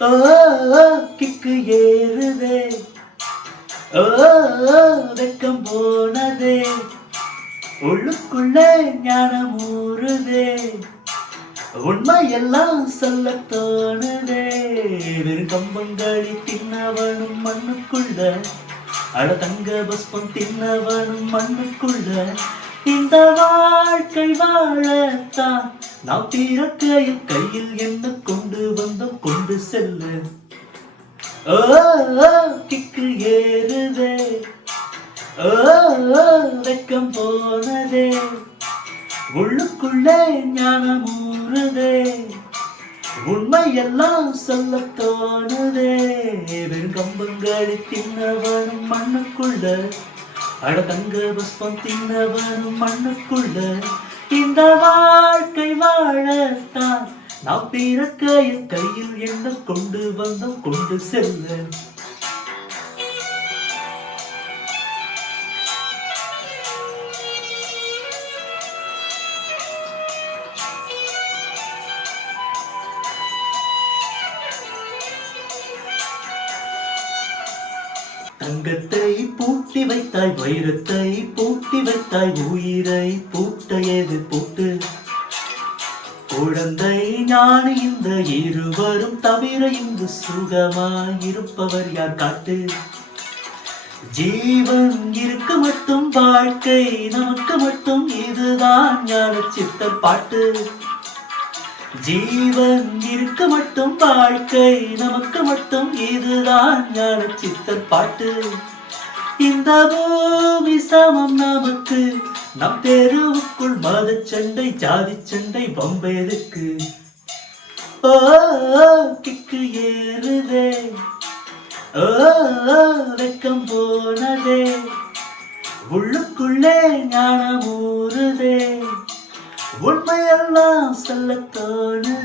ஓ kick ஏறுதே, ஓ வெக்கம் போனதே, உள்ளுக்குள்ளே ஞானம் ஊறுதே, உண்மையெல்லாம் சொல்ல தோணுதே. வெறும் கம்பங்களி தின்னவனும் மண்ணுக்குள்ள, அட தங்க பஸ்பம் தின்னவனும் மண்ணுக்குள்ள. இந்த வாழ்க்கை வாழத்தான் நாம் பிறக்கையில் கையில் என்ன கொண்டு வந்தோம் கொண்டு செல்ல. ஓ கிக்கு ஏறுதே, ஓ வெக்கம் போனதே, உள்ளுக்குள்ளே ஞானம் ஊறுதே, உண்மையெல்லாம் சொல்ல தோணுதே. வெறும் கம்பங்களி தின்னவனும் மண்ணுக்குள்ள, அட தங்க புஷ்பம் தின்னவனும் மண்ணுக்குள்ள. இந்த வாழ்க்கை வாழத்தான் நாம் பிறக்கையில் கையில் என்ன கொண்டு வந்தோம் கொண்டு செல்ல. தங்கத்தை பூட்டி வைத்தாய், வைரத்தை பூட்டி வைத்தாய், உயிரை பூட்டையது பூட்டு. குழந்தை ஞானி இந்த இருவரும் தவிர இங்கு சுகமாயிருப்பவர் யார் காட்டு. ஜீவன் இருக்க மட்டும் வாழ்க்கை நமக்கு மட்டும் இதுதான் ஞான சித்த பாட்டு. ஜீவன் இருக்க மட்டும் வாழ்க்கை நமக்கு மட்டும் இதுதான் ஞான சித்தர் பாட்டு. இந்த பூமி சமம் நமக்கு, நம் தெருவுக்குள் மத சண்டை ஜாதி சண்டை பம்பெருக்கு. ஓ கிக்கு ஏறுதே, ஓ வெக்கம் போனதே, உள்ளுக்குள்ளே ஞானம் ஊறுதே, உண்மையெல்லாம் சொல்ல தோணுதே.